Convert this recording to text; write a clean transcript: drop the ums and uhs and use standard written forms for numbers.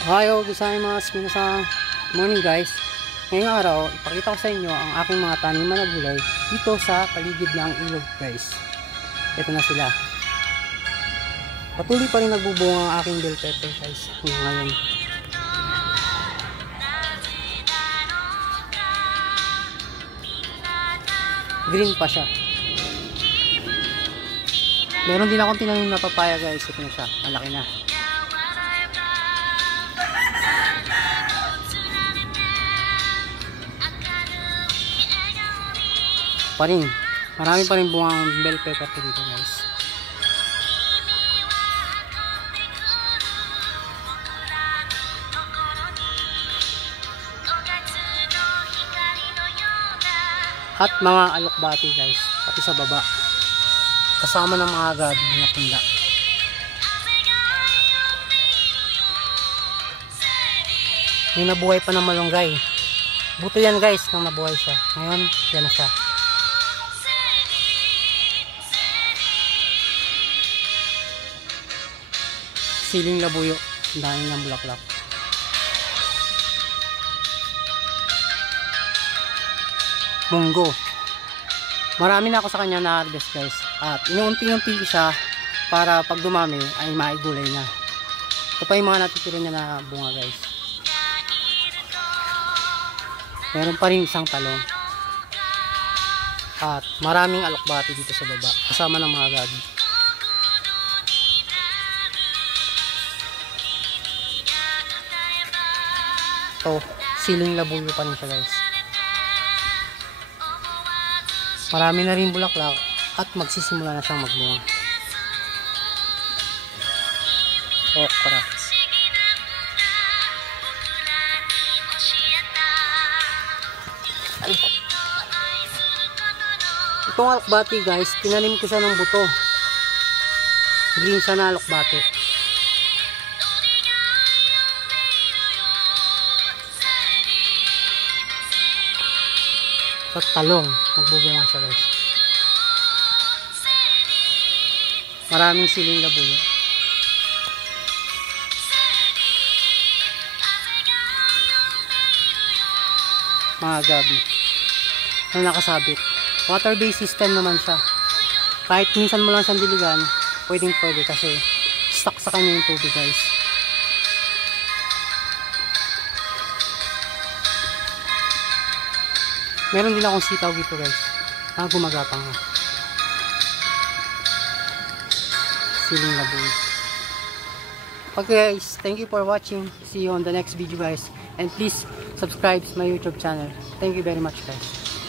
Ohayo gozaimasu minasan. Morning guys. Ngayong araw, ipakita ko sa inyo ang aking mga taniman na gulay dito sa paligid ng ilog guys. Ito na sila. Patuloy pa rin nagbubunga ang aking bell pepper guys ngayon. Green pa siya. Meron din akong tinanim na papaya guys. Ito na siya. Malaki na. Marami pa rin bungang bell pepper ko dito guys. At mga alokbati guys, pati sa baba. Kasama ng mga gabi na punda. May nabuhay pa ng malunggay. Buto yan guys, nang nabuhay siya. Ngayon, yan na siya. Siling labuyo, dahil ng bulaklak. Munggo. Marami na ako sa kanya na harvest guys. At inuunti-unti siya para pag dumami ay maigulay na. Ito pa yung mga natitira niya na bunga guys. Meron pa rin isang talong. At maraming alokbati dito sa baba. Kasama ng mga gabi. Ito, siling labuyo pa rin siya guys. Marami na rin bulaklak at magsisimula na siyang magbunga. Okra. Itong alokbati guys, tinanim ko siya ng buto. Green siya na alokbati. Sa talong, nagbubunga siya guys. Maraming siling labuyo. Mga gabi na nakasabit. Water based system naman siya. Kahit minsan mo lang siyang diligan, pwede kasi stuck sa kanya yung tubig guys. Meron din akong sitaw dito guys na gumagapang na. Siling labuyo. Okay guys, thank you for watching. See you on the next video guys. And please subscribe to my YouTube channel. Thank you very much guys.